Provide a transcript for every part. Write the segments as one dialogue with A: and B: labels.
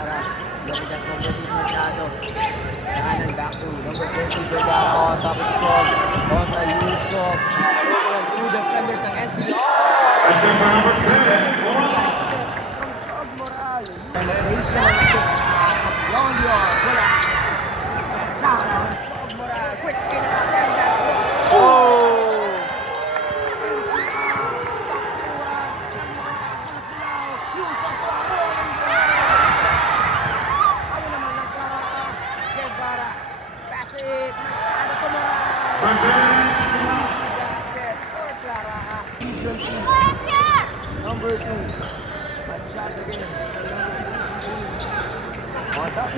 A: araw.
B: Mabigat mabigat masyado. Kahanan back to number 20 Vergara. Tapos from Contra Yusuf. Ang two defenders ng
A: NCO. Number 10, Moral.
B: Malaysia. Long yard.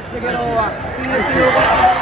B: スペゲローは PS 用語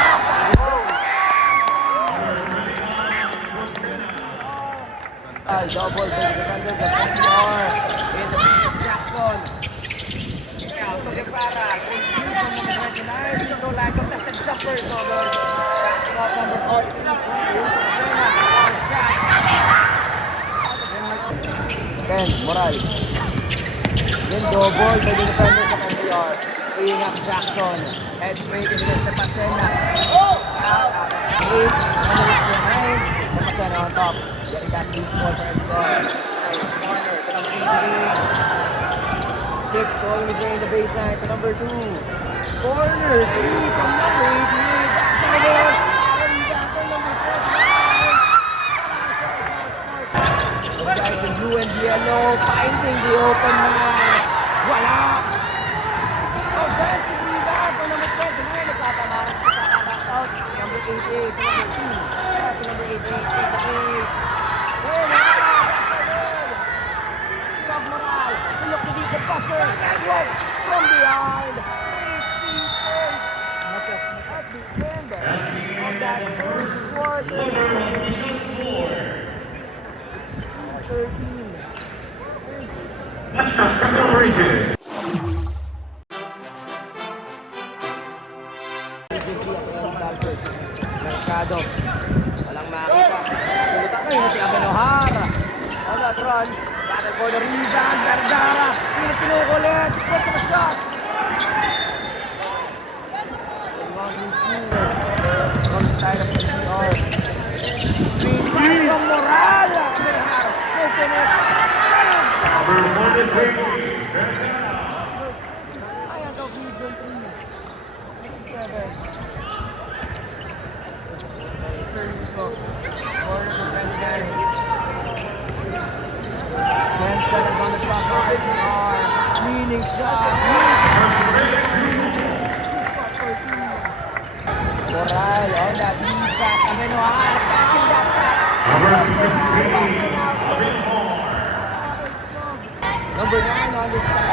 B: Vidal. Double to the defender. The in the Jackson. Pagkakara. Great move from Ben Morales. Then double to the defender sa Pagkakara. Inak Jackson. Head fake in the Pasena. on top. Getting that deep ball for Escobar. Corner to number 88. Kick going between the baseline to number 2. Corner 3 from number 88. That's over. Guys, the blue and yellow finding the open man. Wala! Offensive rebound from number 29. Nagkatamaran sa kakatas out. Number 88, number 2. From behind. At the end
A: of that first one. Number just four.
B: 13.
A: That's your criminal region.
B: Mercado. The rebound. Vergara. Pilit kinukulit. Puts up a shot. The side of the. Rebound from Moral.
A: Number one is
B: Is on the clock. Shot. That. Amenoa catching that.
A: Number 16, Alvin Moore.
B: Number 9 on the step.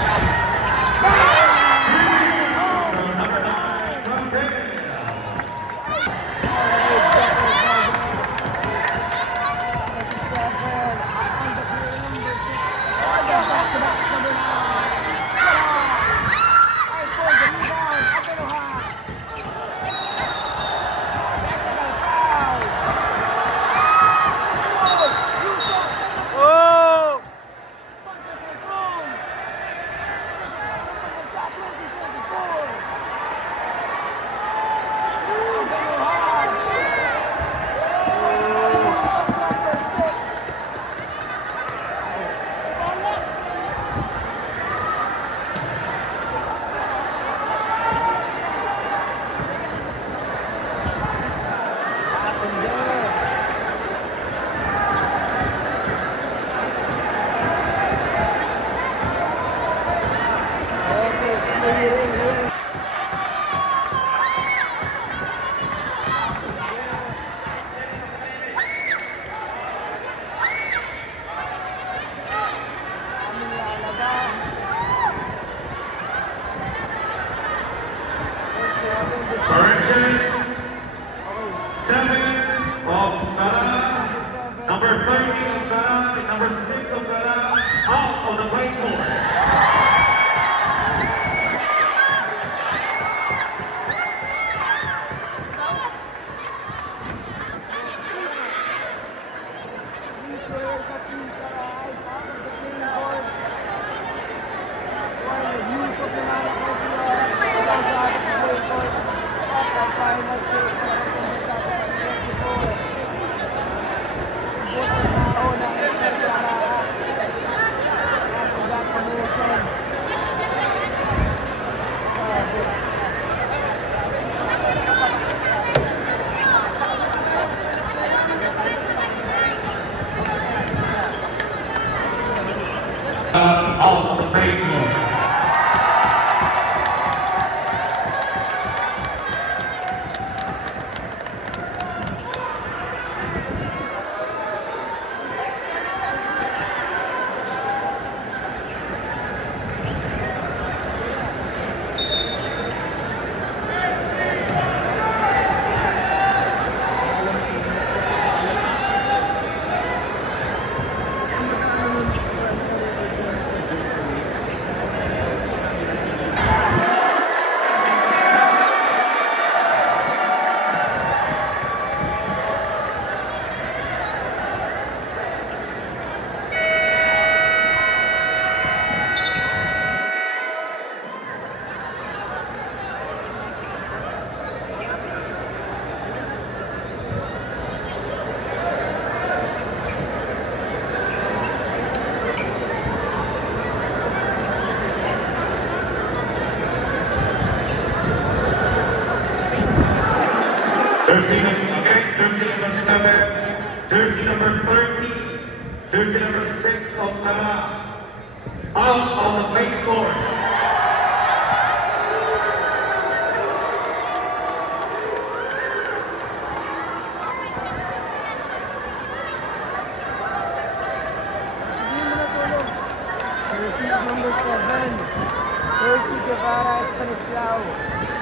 A: Number
B: 7. 30 Guevara Stanislao.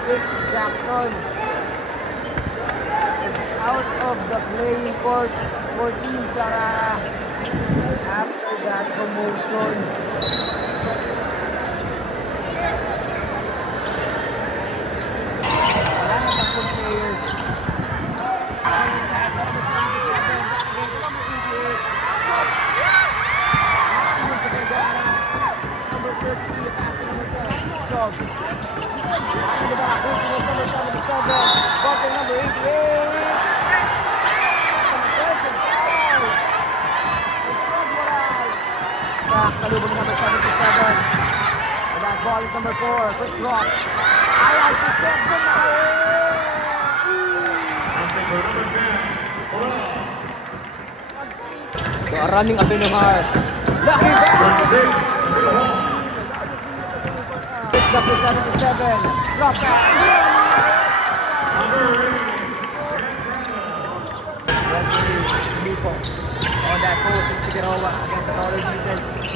B: 6 Jackson. Out of the playing court for Team Clara. After that promotion. Wala na tatlong players. Number 77, number 88, shot. Number sa Vergara. Number 30, pass to number 10, Jog. In the back, Wilson is number 77, bottom number 88. Back, salubong number 77. The back ball is number 4, quick cross. Ayaw, si Jog Gumawa.
A: Passing for number 10, Ora.
B: So, a running Abenuhar. Lucky
A: Number
B: back!
A: 6, Ora.
B: Picked up to 77. Drop back.
A: Number 8,
B: Nico. On that post is Figueroa against the Roller defense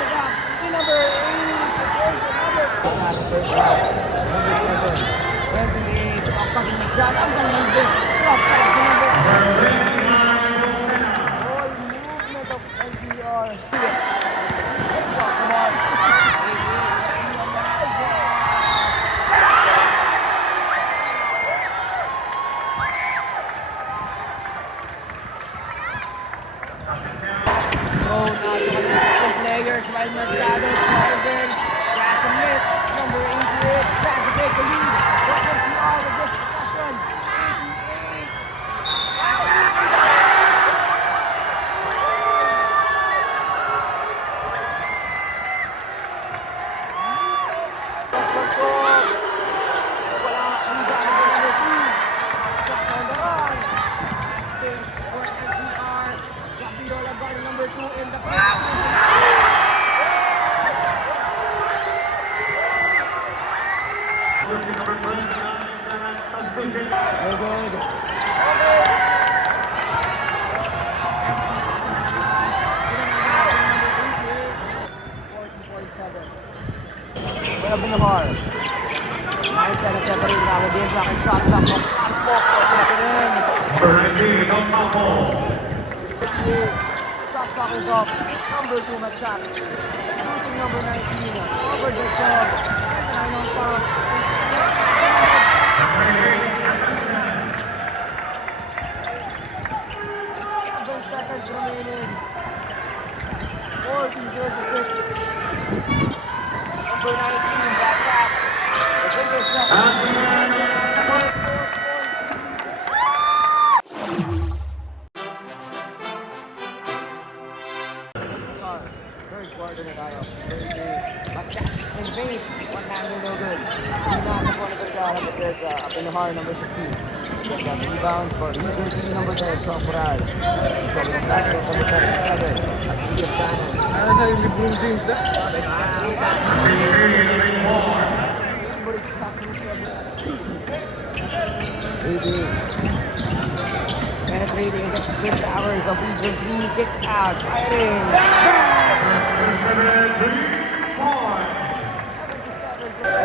B: sa first round. Number 7. 28. Ang pag-inigyan hanggang number 7. Quarter na tayo. Matchas in vain. One hander no good. Hindi na sa corner Vergara but there's uh, Apenuhar number 16. Just got rebound for Region Team number 10, Sean Pural. So it's back to number 77. As we get
C: Ano sa yung LeBron James na?
B: Penetrating against the hours of Region 3. Kick out. Firing.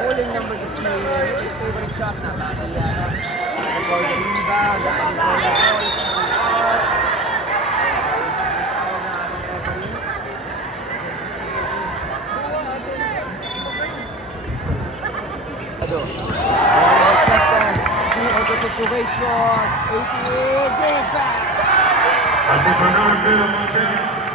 B: Holding number 16. His favorite shot na. Baki yan. For the rebound. For the ball. Ado. Oh, second. Two of the situation. 88. Great pass.
A: Passing for number 2, Montana.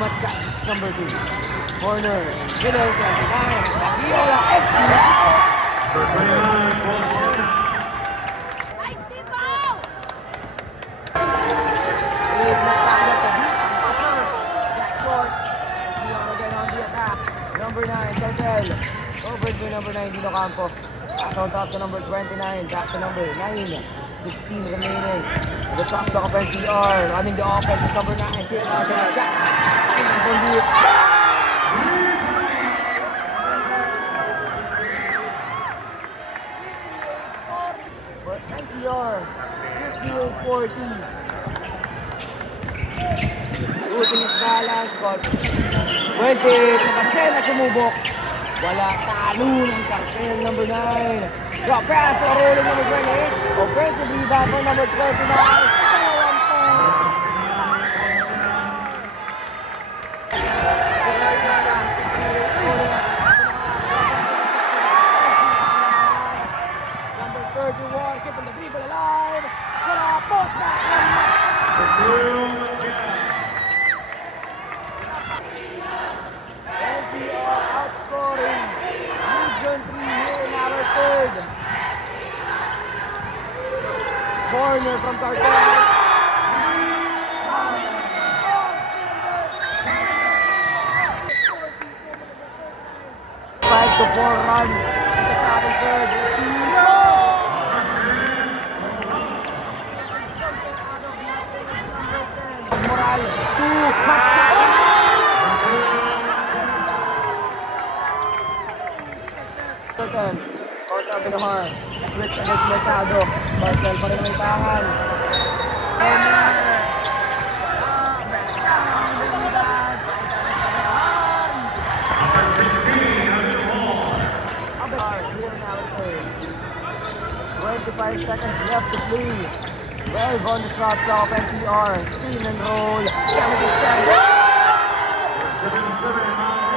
B: Machas, number two. Corner, middle, 29. Saviola, excellent.
A: Number 29, Paul Serna.
D: Nice, Tipo!
B: With Mercado to beat ang passer. That's short. Saviola again on the attack. Number nine, Cartel. Over to number nine, Dino Campo. Pass on top to number 29. Back to number nine. 16 remaining. The top of the offense, CR. Running the offense number nine. Here now to Conduit. For NCR, 50-40. Losing his balance, but Puente, Pagkasena sumubok. Wala talo ng cartel number 9. Drop pass rolling number 28. Offensive rebound number 29. Corner from. Five to four run. Ito sa ating third. Let's see. Moral. Two. Machas. Curtain. Court of the Har. Switch against Mercado. Pa rin may tahan.
A: Number 16, Nabil Hall.
B: 25 seconds left to play. 12 on the shot clock, NCR. Spin and roll. 77
A: 77, Mount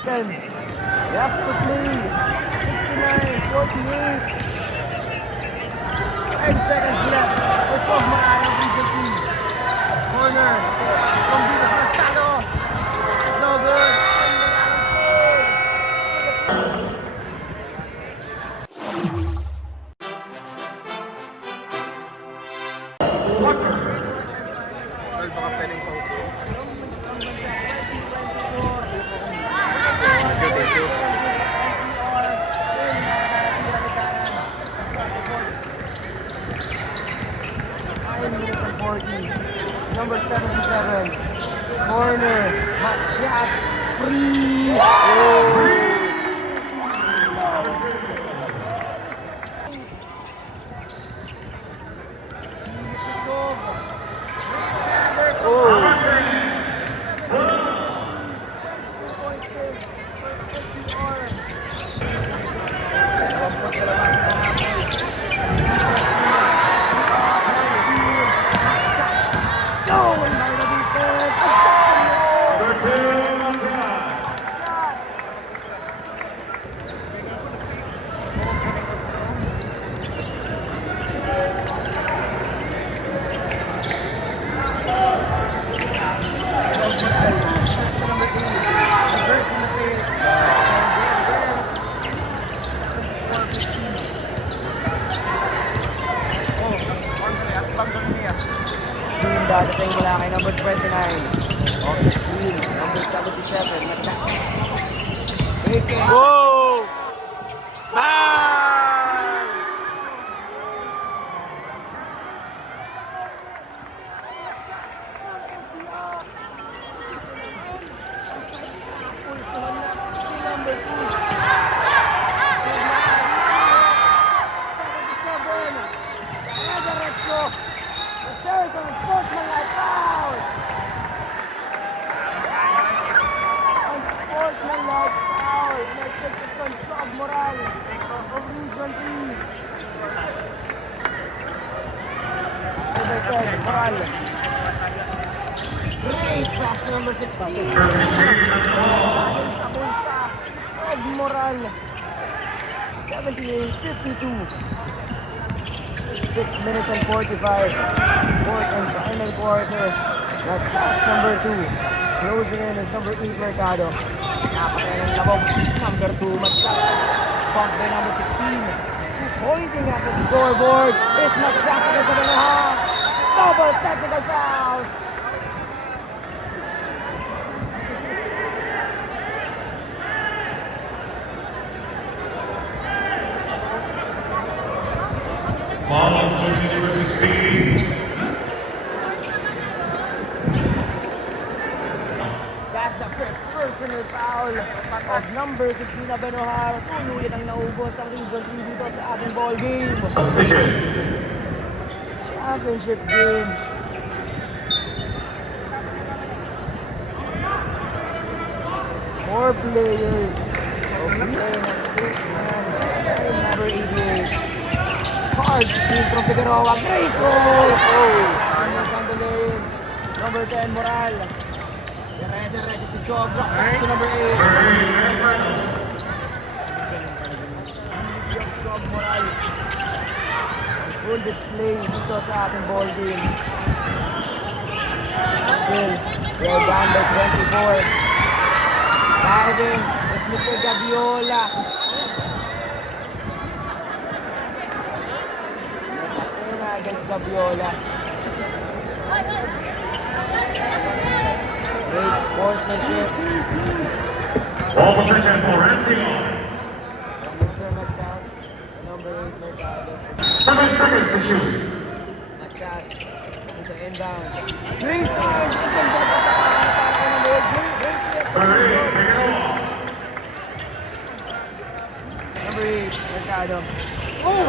B: seconds left to play. 69, 48. 5 seconds left. Maayang Region team. Corner from Venus Mercado. It's no good.
C: Well,
B: 16. Sa bulsa, Chog Moral. 78-52. 6 minutes and 45. Fourth and final quarter. That's shot number 2. Closing in is number 8 Mercado. Napakaya ng labog. Number 2 Matchas. Pump by number 16. Pointing at the scoreboard is against the half. Double technical fouls. Of number 16 na Benohar. Tuluyan ang naubos ang 3 dito sa ating ball game.
A: Substitution.
B: Championship game. Four players. Okay, number 88. Hard speed from Figueroa. Great goal! Oh! Number 10, Moral. Dire-diretso si Chog. Block pass to number 8. Chog Moral. Full display dito sa ating ball game. Still, we're down by 24. Diving is Mr. Gabiola. Nakasena against Gabiola. Great sportsmanship
A: Ball position for NCR.
B: from Mr. Machas. Number 8 Mercado.
A: Seven seconds to shoot.
B: Machas into inbound. Three times! Ang ganda pa sa para number 8. Great, great hit.
A: 38, Figueroa.
B: Number 8, Mercado. Oh!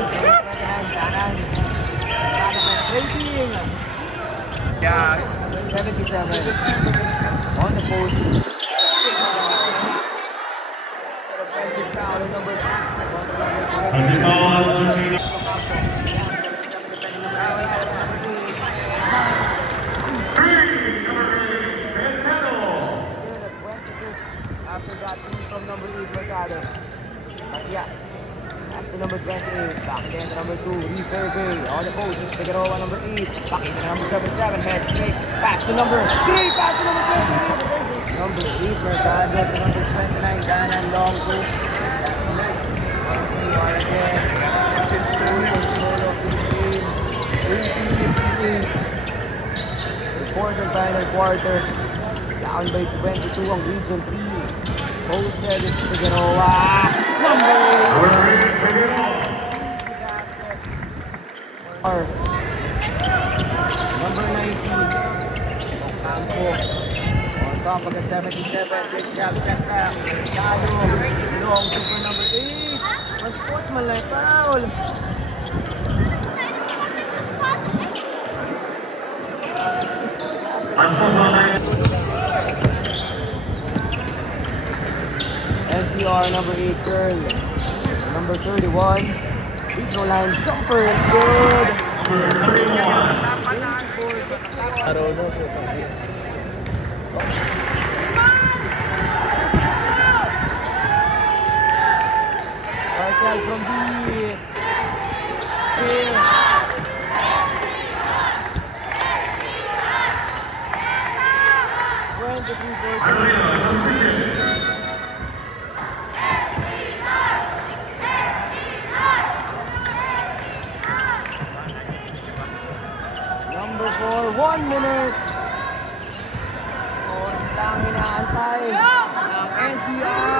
C: Yeah.
B: 77. On the post. Set offensive foul number 5.
A: As a foul on jersey number three, number eight, Pintado.
B: After that, three from number 8, Mercado. Matias. Pass to number 28. Back again to number 2, resurvey. On the post is Figueroa, number 8. Back into number 77. Head fake. Pass to number 3. Pass to number 28. Number 8, Mercado to number 29. Ganan long. That's a miss. NCR again. Captain Stone was goal of this game. 18-58. Fourth and final quarter. Down by 22 ang Region 3. Posted is Figueroa. Number 8.
A: Number three, Figueroa.
B: Or number 19. Ocampo. On top of the 77. Great job, back. Shadow. Long two number 8. One sportsman like foul.
A: Unsportsmanlike.
B: NCR number 8 girl. Number 31. Free line jumper is good.
A: Number 31.
B: Marshall from the Number four, one One minute. Oras lang inaantay ng